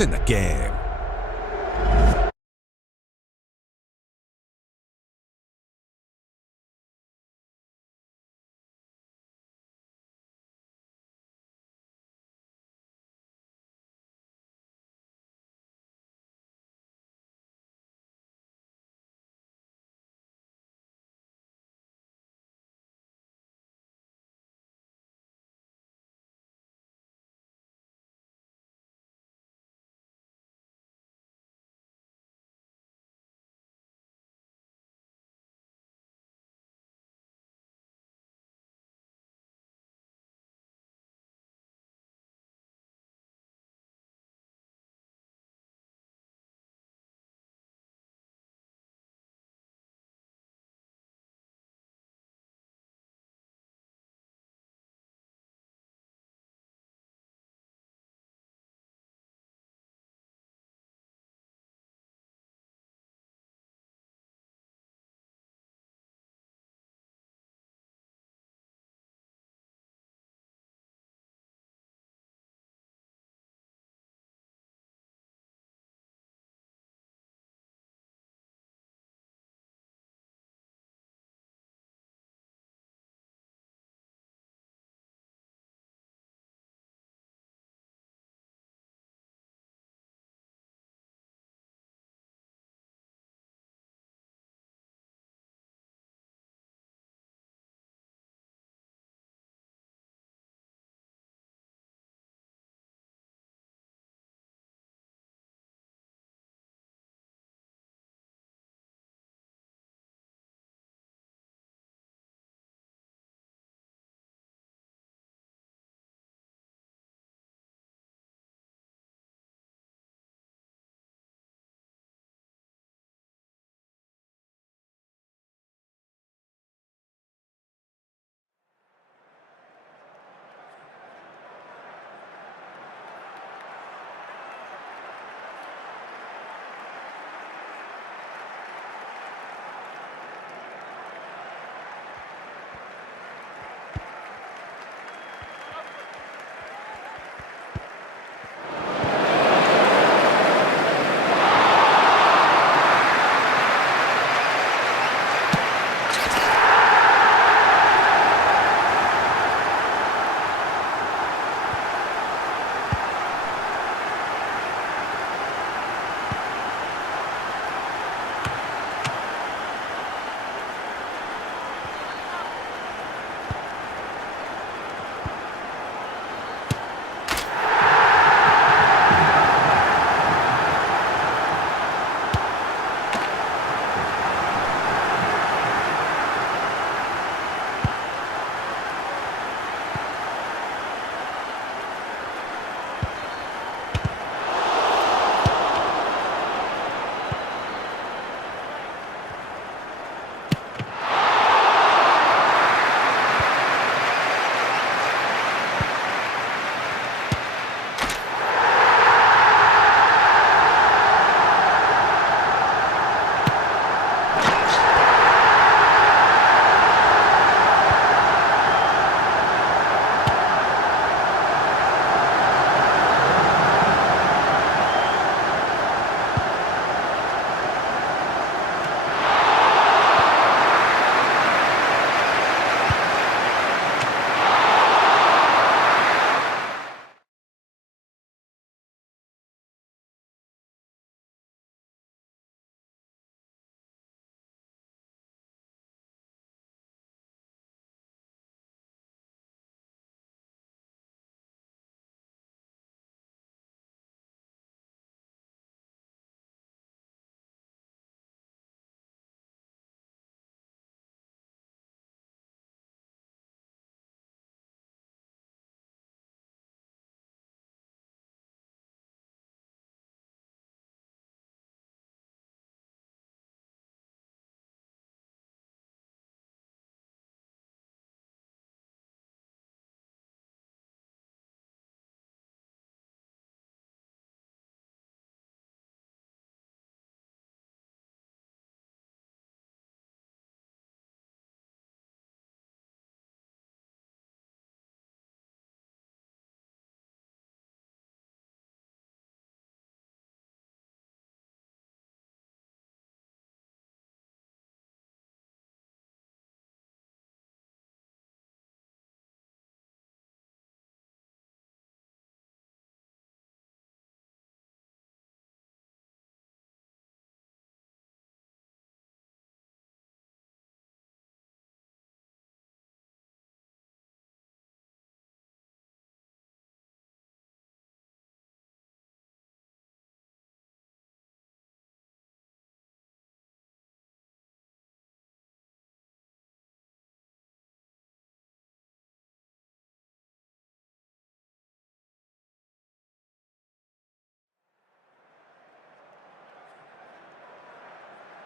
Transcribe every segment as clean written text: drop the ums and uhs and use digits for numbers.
It's in the game.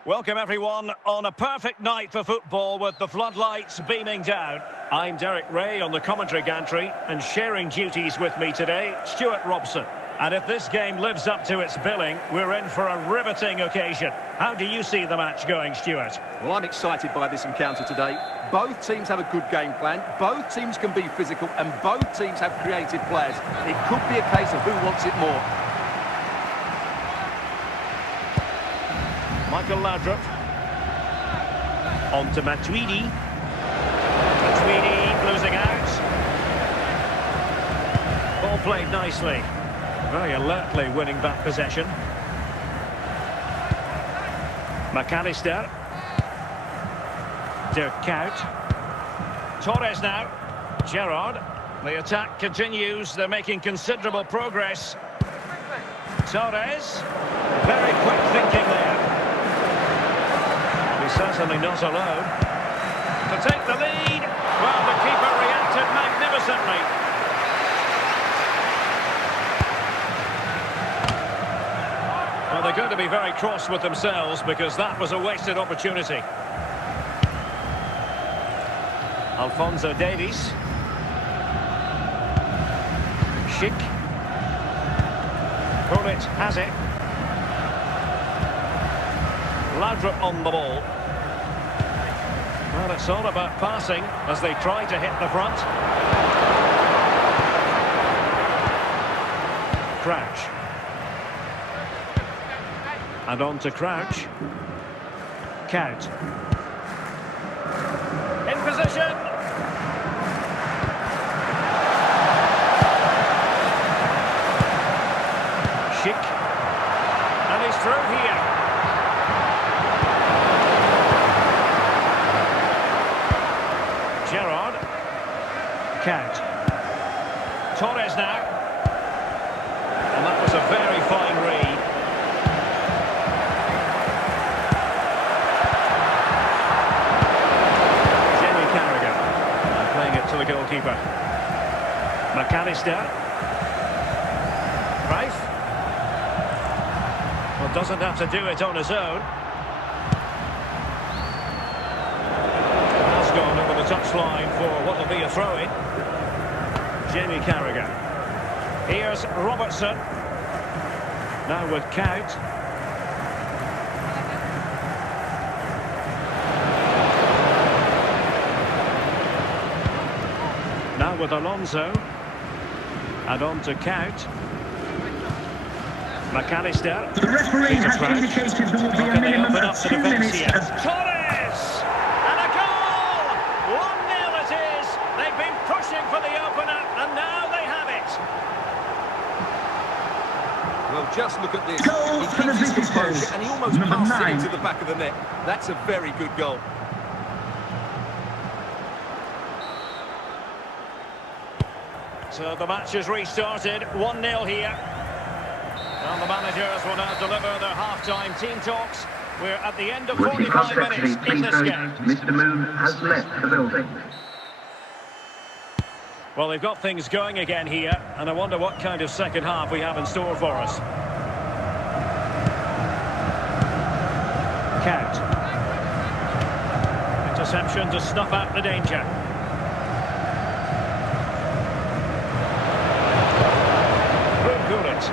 Welcome everyone on a perfect night for football with the floodlights beaming down. I'm Derek Ray on the commentary gantry, and sharing duties with me today, Stuart Robson. And if this game lives up to its billing, we're in for a riveting occasion. How do you see the match going, Stuart? Well, I'm excited by this encounter today. Both teams have a good game plan, both teams can be physical, and both teams have creative players. It could be a case of who wants it more. Michael Laudrup. On to Matuidi. Matuidi losing out. Ball played nicely. Very alertly winning back possession. McAllister. Dirk Kuyt. Torres now. Gerrard. The attack continues. They're making considerable progress. Torres. Very quick thinking there. He's certainly not alone. To take the lead. Well, the keeper reacted magnificently. Well, they're going to be very cross with themselves because that was a wasted opportunity. Alphonso Davies. Schick. Gullit has it. Laudrup on the ball. Well, it's all about passing as they try to hit the front. Crouch. And on to Crouch. Kuyt. In position. Schick. And he's through here. Gerrard. Kuyt. Torres now. And that was a very fine read. Jamie Carragher. And playing it to the goalkeeper. McAllister. Rife. Well, doesn't have to do it on his own. Gone over the touchline for what will be a throw-in. Jamie Carragher. Here's Robertson. Now with Kuyt. Now with Alonso. And on to Kuyt. McAllister. The referee has indicated there will be a minimum of 2 minutes of... Torres! For the opener, and now they have it. Well, just look at this. Goal He for the keeps his visitors. composure and he almost Number passed 9. it into the back of the net. That's a very good goal. So the match has restarted, 1-0 here. And the managers will now deliver their half-time team talks. We're at the end of Would he 45 minutes respectfully in please this note game. Mr. Moon has left the building. Well, they've got things going again here, and I wonder what kind of second half we have in store for us. Kuyt. Interception to snuff out the danger. Gullit.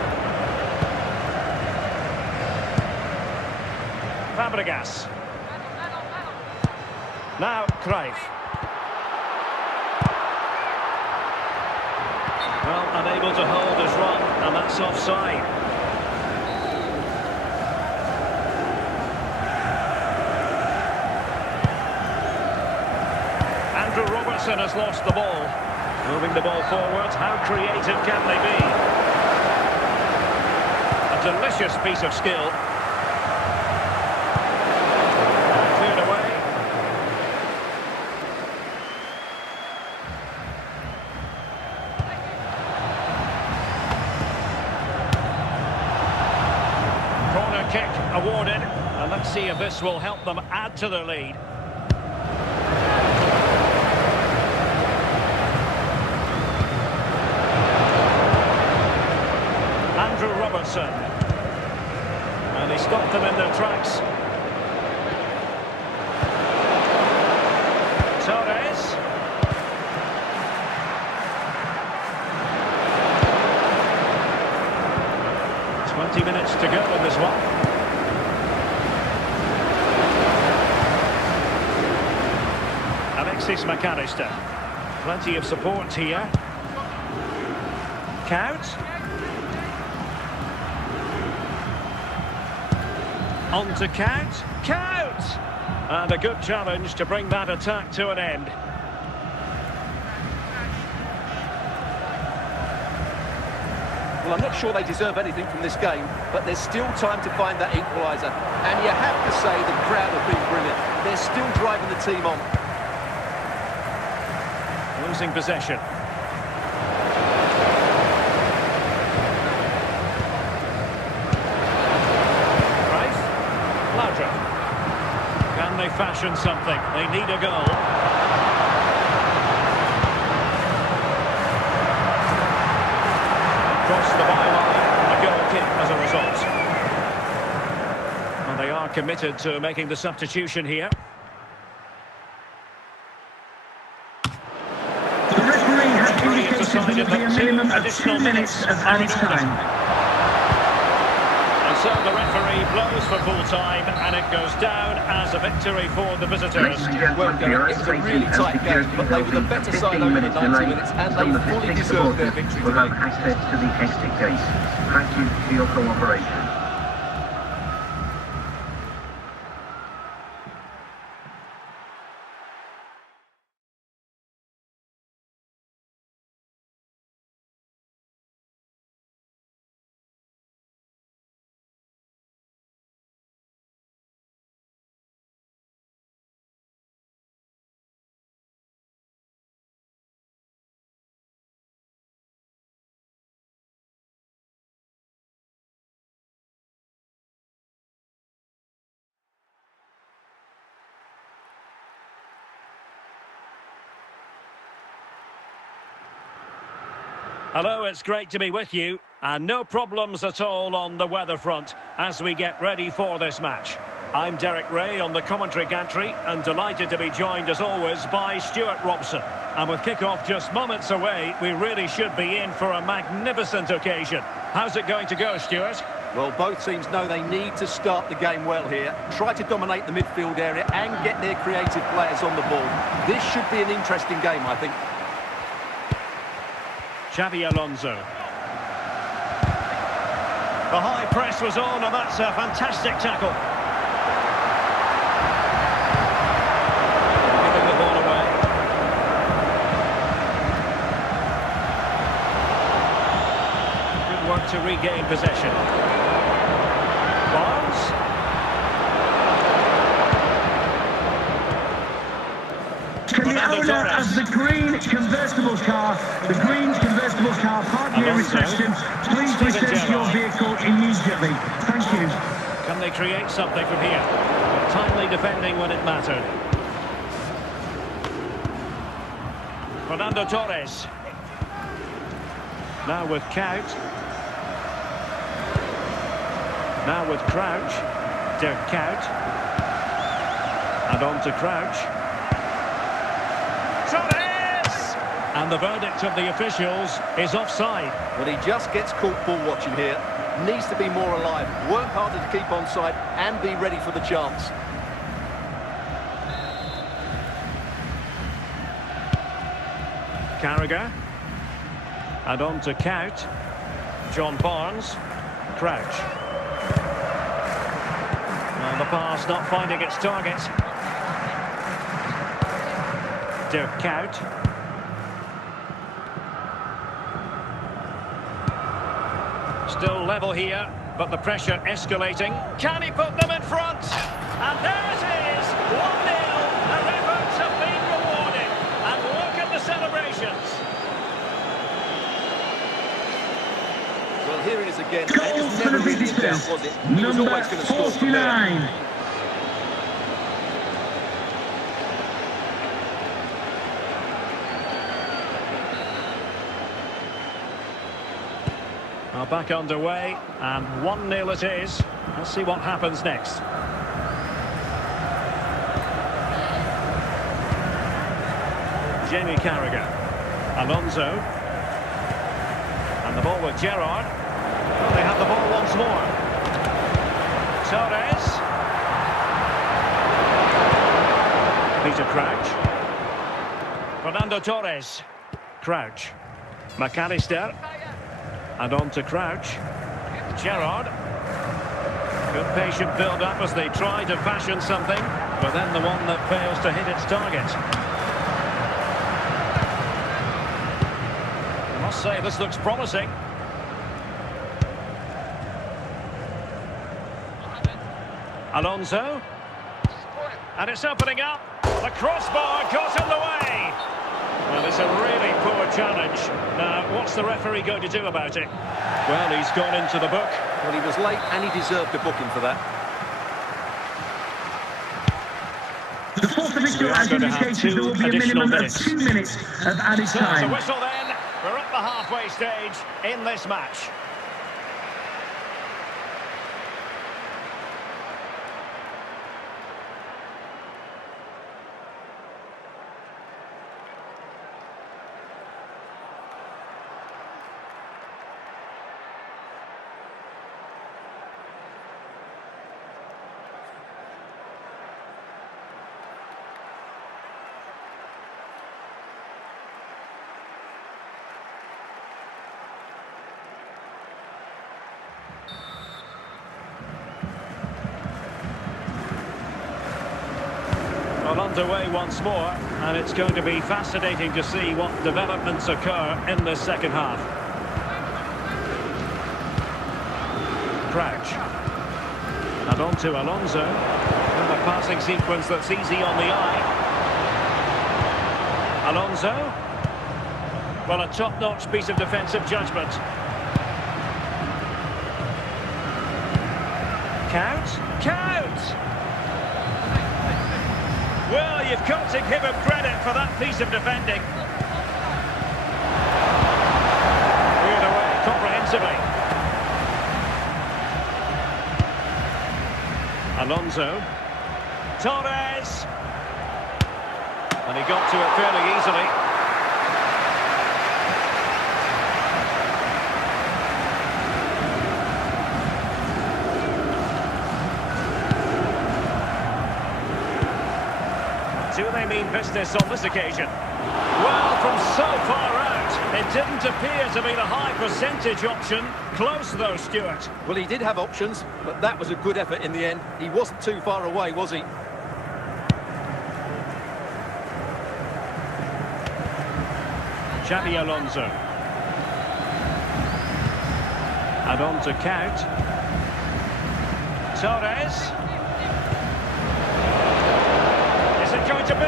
Fabregas. Now Cruyff. Well, unable to hold his run, and that's offside. Andrew Robertson has lost the ball. Moving the ball forward, how creative can they be? A delicious piece of skill. Cleared away. Kick awarded, and let's see if this will help them add to their lead. Andrew Robertson, and he stopped them in their tracks. 20 minutes to go in this one. Alexis McAllister. Plenty of support here. Count. On to Count. Count! And a good challenge to bring that attack to an end. Well, I'm not sure they deserve anything from this game, but there's still time to find that equaliser. And you have to say the crowd have been brilliant. They're still driving the team on. Losing possession. Right. Ladra. Can they fashion something? They need a goal. Cross the byline, a goal kick as a result. And they are committed to making the substitution here. The referee has indicated there will be a minimum of 2 minutes of added time. And so the referee blows for full time, and it goes down as a victory for the visitors. Well, Gary, it was a really tight game, but they were the better side over the 90 minutes, and they fully deserved their victory without today. access to the exit gates. Thank you for your cooperation. Hello, it's great to be with you, and no problems at all on the weather front as we get ready for this match. I'm Derek Ray on the commentary gantry, and delighted to be joined as always by Stuart Robson. And with kick-off just moments away, we really should be in for a magnificent occasion. How's it going to go, Stuart? Well, both teams know they need to start the game well here, try to dominate the midfield area and get their creative players on the ball. This should be an interesting game, I think. Xabi Alonso. The high press was on, and that's a fantastic tackle. Giving the ball away. Good work to regain possession. Barnes. To the owner of the green convertible car, the green convertible car parked near reception, please research your vehicle immediately. Thank you. Can they create something from here? Timely defending when it mattered. Fernando Torres. Now with Count. Now with Crouch. Dirk Kuyt. And on to Crouch. Torres! And the verdict of the officials is offside. Well, he just gets caught ball watching here. Needs to be more alive, work harder to keep onside and be ready for the chance. Carragher. And on to Kuyt. John Barnes. Crouch. Well, the pass not finding its target. Dirk Kuyt. Still level here, but the pressure escalating. Can he put them in front? And there it is, 1-0. Their efforts have been rewarded. And look at the celebrations. Well, here it is again. And it Goal was for never the really in doubt, visitors. was it? He was Number always going to score from there. 49. Well, back underway, and 1-0 it is. Let's see what happens next. Jamie Carragher. Alonso. And the ball with Gerrard. Well, they have the ball once once more. Torres. Peter Crouch. Fernando Torres. Crouch. McAllister. And on to Crouch. Gerrard. Good patient build-up as they try to fashion something, but then the one that fails to hit its target. I must say, this looks promising. Alonso. And it's opening up. The crossbar got in the way. Well, it's a really poor challenge. Now, what's the referee going to do about it? Well, he's gone into the book. Well, he was late and he deserved a booking for that. The fourth official has indicated there will be a minimum of 2 minutes of added So there's a time. whistle then. We're at the halfway stage in this match. Well, underway once more, and it's going to be fascinating to see what developments occur in the second half. Crouch. And on to Alonso. And a passing sequence that's easy on the eye. Alonso. Well, a top-notch piece of defensive judgment. Count. Count! Well, you've got to give him credit for that piece of defending. Cleared away comprehensively. Alonso. Torres. And he got to it fairly easily. Do they mean business on this occasion? Well, from so far out, it didn't appear to be the high percentage option. Close though, Stuart. Well, he did have options, but that was a good effort in the end. He wasn't too far away, was he? Xabi Alonso. And on to Count. Torres. Going to be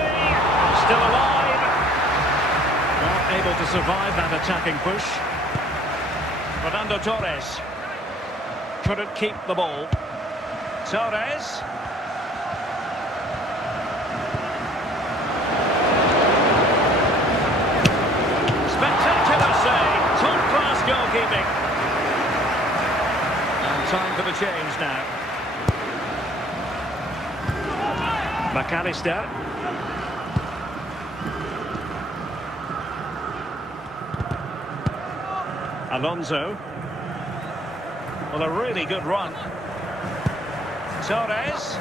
still alive, not able to survive that attacking push. Fernando Torres couldn't keep the ball. Torres. Spectacular save, top class goalkeeping. And time for the change now. McAllister. Alonso. Well, a really good run. Torres.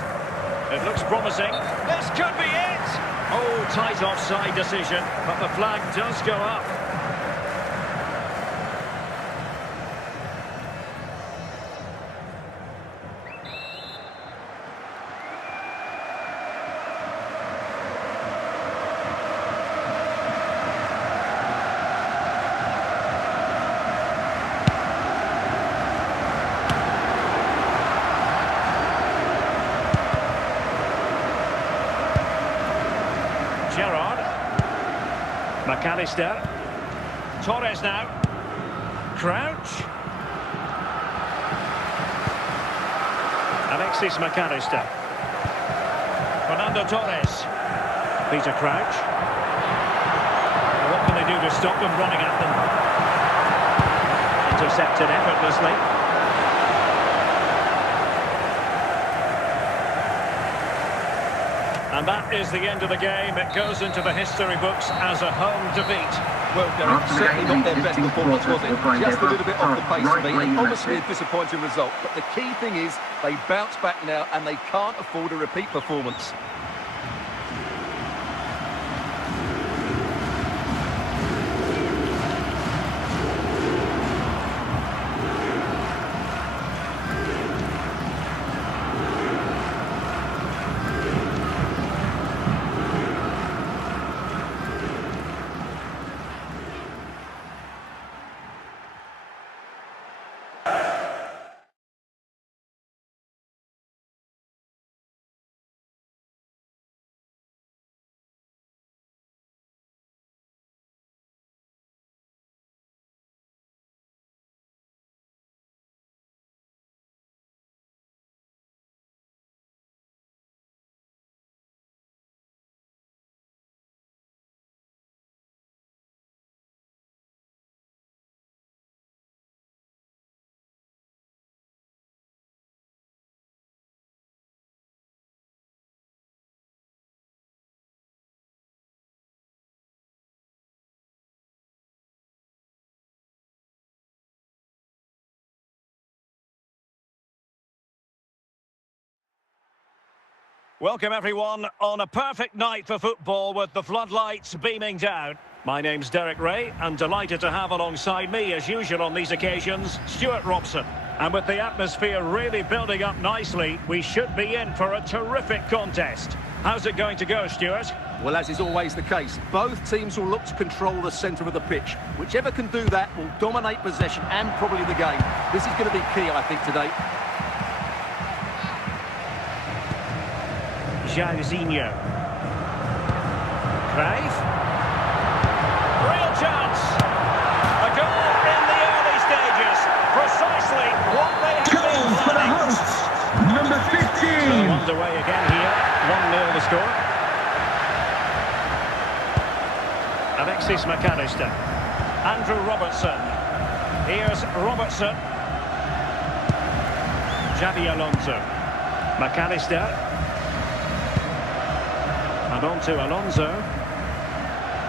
It looks promising. This could be it! Oh, tight offside decision, but the flag does go up. Gerrard. McAllister. Torres now. Crouch. Alexis McAllister. Fernando Torres. Peter Crouch. What can they do to stop them running at them? Intercepted effortlessly. And that is the end of the game. It goes into the history books as a home defeat. Well, Derek, After the certainly game, not their these best 15 performance, was supporters it? will find Just a their little bit off the front pace right for me, wing and in obviously a that disappointing result. But the key thing is they bounce back now, and they can't afford a repeat performance. Welcome everyone on a perfect night for football with the floodlights beaming down. My name's Derek Ray and delighted to have alongside me as usual on these occasions Stuart Robson. And with the atmosphere really building up nicely, we should be in for a terrific contest. How's it going to go, Stuart? Well, as is always the case, both teams will look to control the centre of the pitch. Whichever can do that will dominate possession and probably the game. This is going to be key, I think, today. Jairzinho. Cruyff. Real chance. A goal in the early stages. Precisely what they have Goal been for the planning. hosts, number 15. So underway again here. 1-0 the score. Alexis McAllister. Andrew Robertson. Here's Robertson. Xabi Alonso. McAllister. And on to Alonso.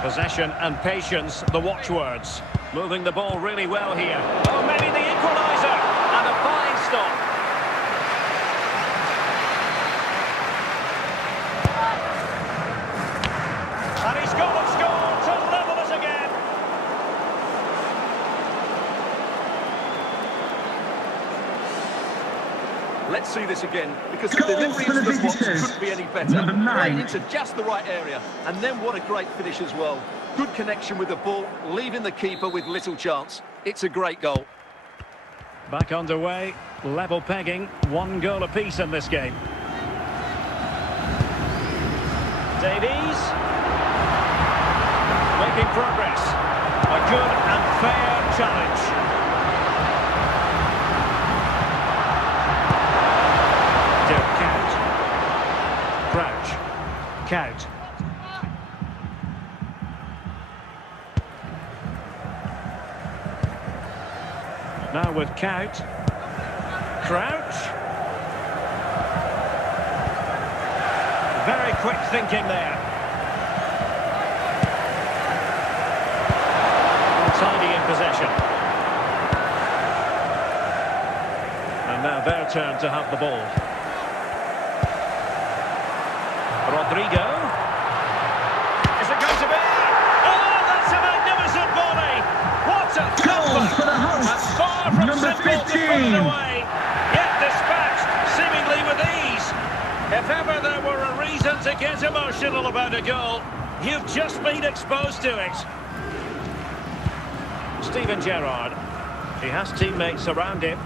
Possession and patience, the watchwords. Moving the ball really well here. Oh, maybe the equaliser. And a fine stop. And he's got and scored to level us again. Let's see this again, because the Goal delivery for into the the box visitors. couldn't be any better. Number 9. Playing into just the right area, and then what a great finish as well. Good connection with the ball, leaving the keeper with little chance. It's a great goal. Back underway, level pegging, 1 goal apiece in this game. Davies. Making progress. A good and fair challenge. Count. Now with Count. Crouch. Very quick thinking there. Tidy in possession. And now their turn to have the ball. Rodrigo. Is it going to be? Oh, that's a magnificent volley. What a Goal comeback. for the hosts, And far from number simple to 15. put it away. Yet dispatched, seemingly with ease. If ever there were a reason to get emotional about a goal, you've just been exposed to it. Steven Gerrard. He has teammates around him.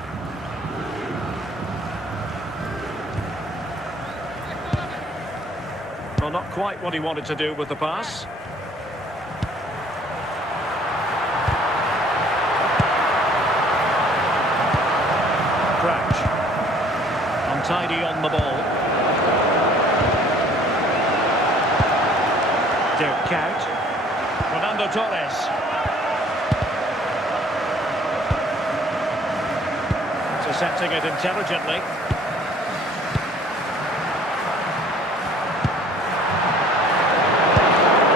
Well, not quite what he wanted to do with the pass. Crouch. Untidy on the ball. Dirk Kuyt. Fernando Torres. Intercepting it intelligently.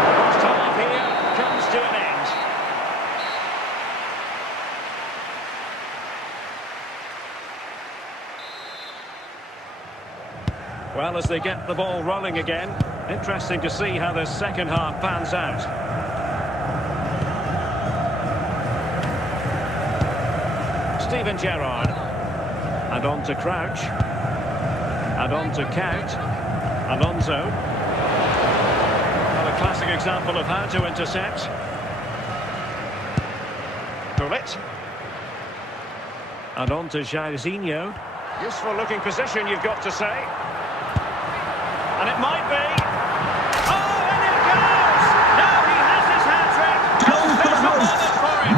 First half here comes to an end. Well, as they get the ball rolling again, interesting to see how the second half pans out. Steven Gerrard. And on to Crouch. And on to Count. Alonso. Well, a classic example of how to intercept. Gullit. And on to Jairzinho. Useful looking position, you've got to say. And it might be. Oh, and it goes! Now he has his hat-trick. Goal for the hosts,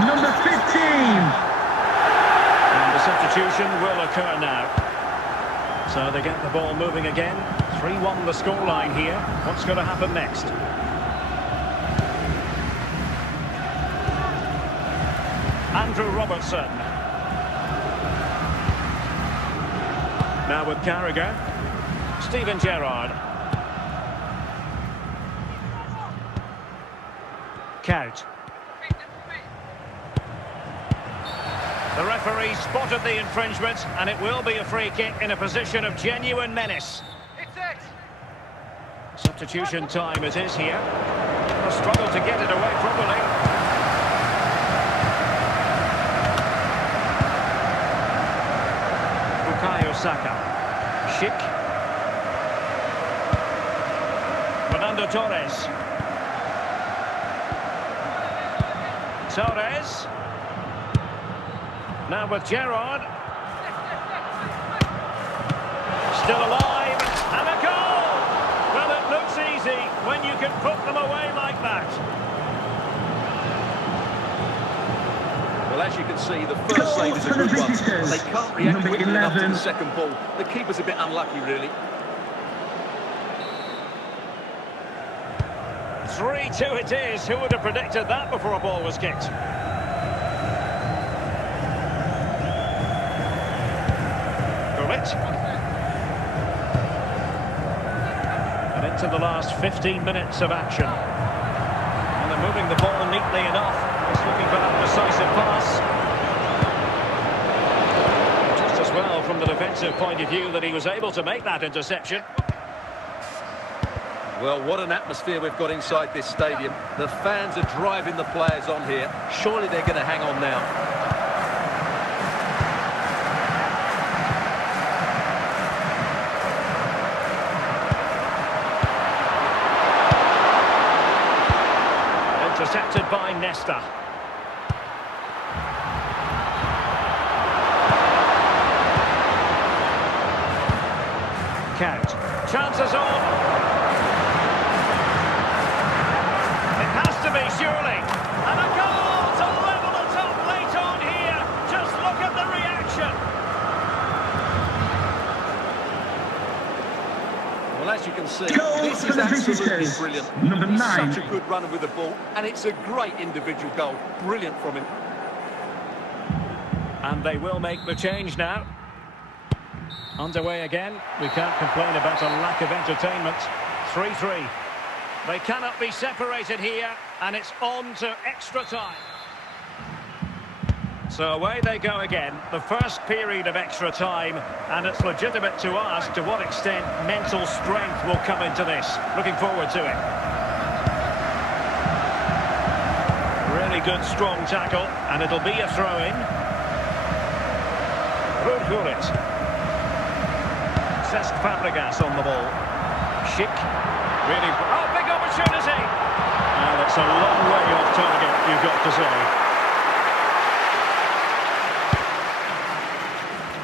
number 15. And the substitution will occur now. So they get the ball moving again. 3-1 the scoreline here. What's going to happen next? Andrew Robertson. Now with Carragher. Steven Gerrard. Count. The referee spotted the infringement, and it will be a free kick in a position of genuine menace. Substitution time it is here. A struggle to get it away properly. Bukayo Saka. Schick. Fernando Torres. Torres. Now with Gerrard. Still alive. And a goal! Well, it looks easy when you can put them away like that. Well, as you can see, the first save is a good one. They can't react quickly enough to the second ball. The keeper's a bit unlucky, really. 3-2 it is. Who would have predicted that before a ball was kicked? Gullit. And into the last 15 minutes of action. And they're moving the ball neatly enough. He's looking for that decisive pass. Just as well from the defensive point of view that he was able to make that interception. Well, what an atmosphere we've got inside this stadium. The fans are driving the players on here. Surely they're going to hang on now. Intercepted by Nesta. Count. Chances on. To be surely, and a goal to level it up late on here. Just look at the reaction. Well, as you can see, Goal this for is the absolutely visitors. brilliant. Number He's 9. such a good runner with the ball, and it's a great individual goal. Brilliant from him. And they will make the change now. Underway again. We can't complain about a lack of entertainment. 3-3. They cannot be separated here, and it's on to extra time. So away they go again, the first period of extra time, and it's legitimate to ask to what extent mental strength will come into this. Looking forward to it. Really good, strong tackle, and it'll be a throw-in. Gullit. Cesc Fabregas on the ball. Schick. Really, oh, big opportunity! Now that's a long way off target, you've got to say.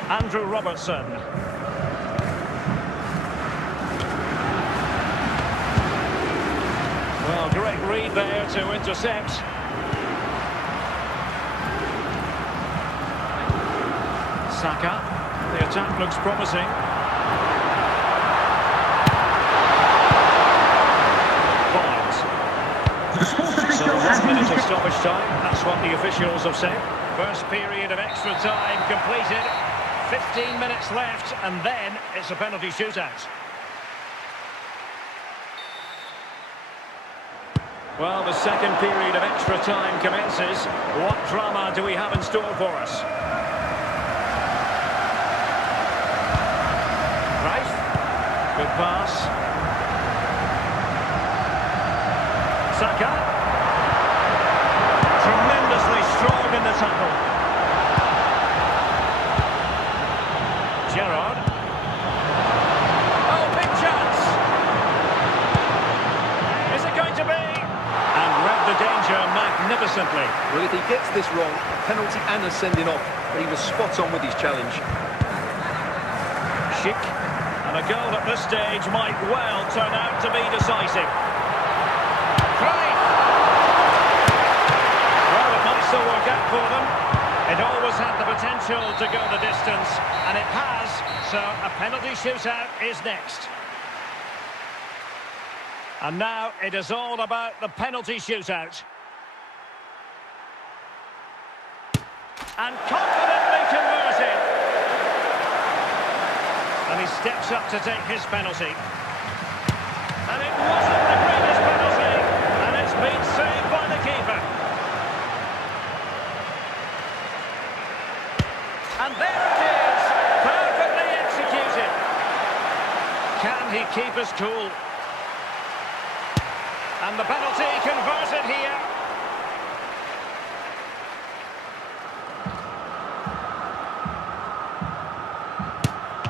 Andrew Robertson. Well, great read there to intercept. Saka. The attack looks promising. So 1 minute of stoppage time, that's what the officials have said. First period of extra time completed, 15 minutes left, and then it's a penalty shootout. Well, the second period of extra time commences. What drama do we have in store for us? Right? Good pass. Saka. Tremendously strong in the tackle. Gerrard. Oh, big chance. Is it going to be? And read the danger magnificently. Well, if he gets this wrong, a penalty and a sending off. But he was spot on with his challenge. Schick. And a goal at this stage might well turn out to be decisive. Craig! Well, it might still work out for them. It always had the potential to go the distance, and it has, so a penalty shootout is next. And now it is all about the penalty shootout. And confidently converted. And he steps up to take his penalty. And it wasn't the greatest penalty. And it's been saved by the keeper. And there it is. Perfectly executed. Can he keep his cool? And the penalty converted here.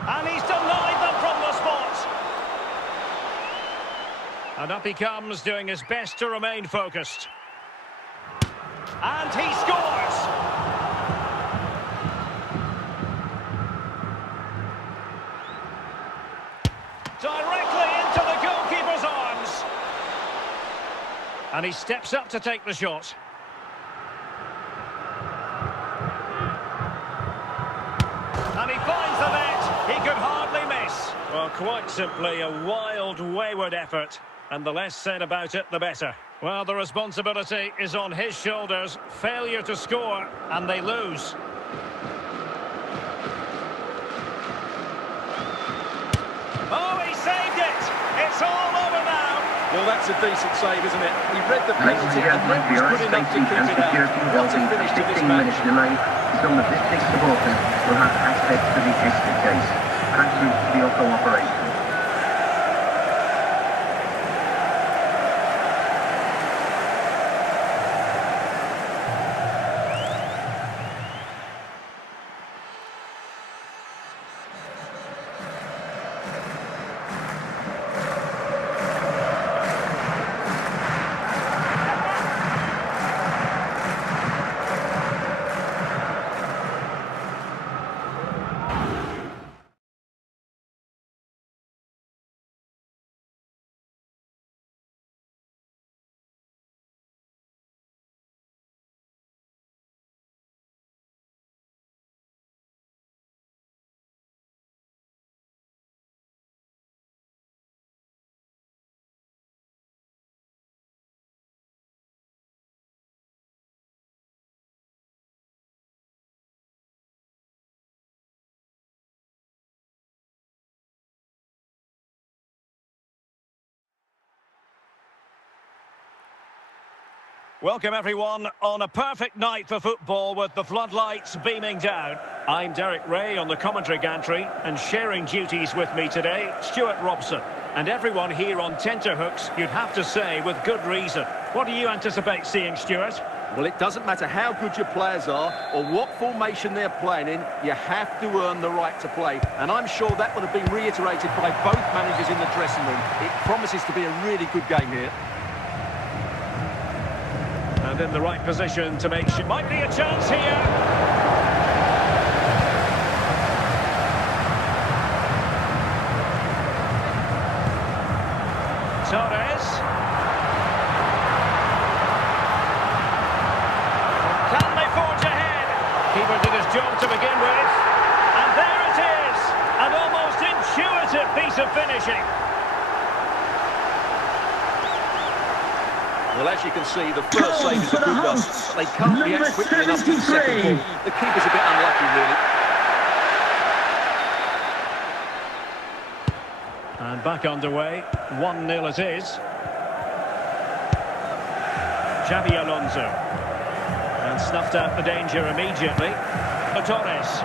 And he's denied them from the spot. And up he comes, doing his best to remain focused. And he scores! Directly into the goalkeeper's arms. And he steps up to take the shot. And he finds the net. He could hardly miss. Well, quite simply a wild, wayward effort. And the less said about it, the better. Well, the responsibility is on his shoulders. Failure to score, and they lose. Oh, he saved it! It's all over now. Well, that's a decent save, isn't it? He read the Ladies and penalty and gentlemen, for then your was good enough to safety keep and it out. security will What a be a finish to this 15-minute match. delay. Some of this supporters will have access to the exit case. Thank you for your cooperation. Welcome everyone on a perfect night for football with the floodlights beaming down. I'm Derek Ray on the commentary gantry, and sharing duties with me today, Stuart Robson. And everyone here on tenterhooks, you'd have to say, with good reason. What do you anticipate seeing, Stuart? Well, it doesn't matter how good your players are or what formation they're playing in, you have to earn the right to play. And I'm sure that would have been reiterated by both managers in the dressing room. It promises to be a really good game here. And in the right position to make sure. Might be a chance here. Torres. Can they forge ahead? Keeper did his job to begin with. And there it is. An almost intuitive piece of finishing. Well, as you can see, the first save is a good one. They can't react quickly enough to the second ball. The keeper's a bit unlucky, really. And back underway. 1-0 it is. Xabi Alonso. And snuffed out the danger immediately. Torres.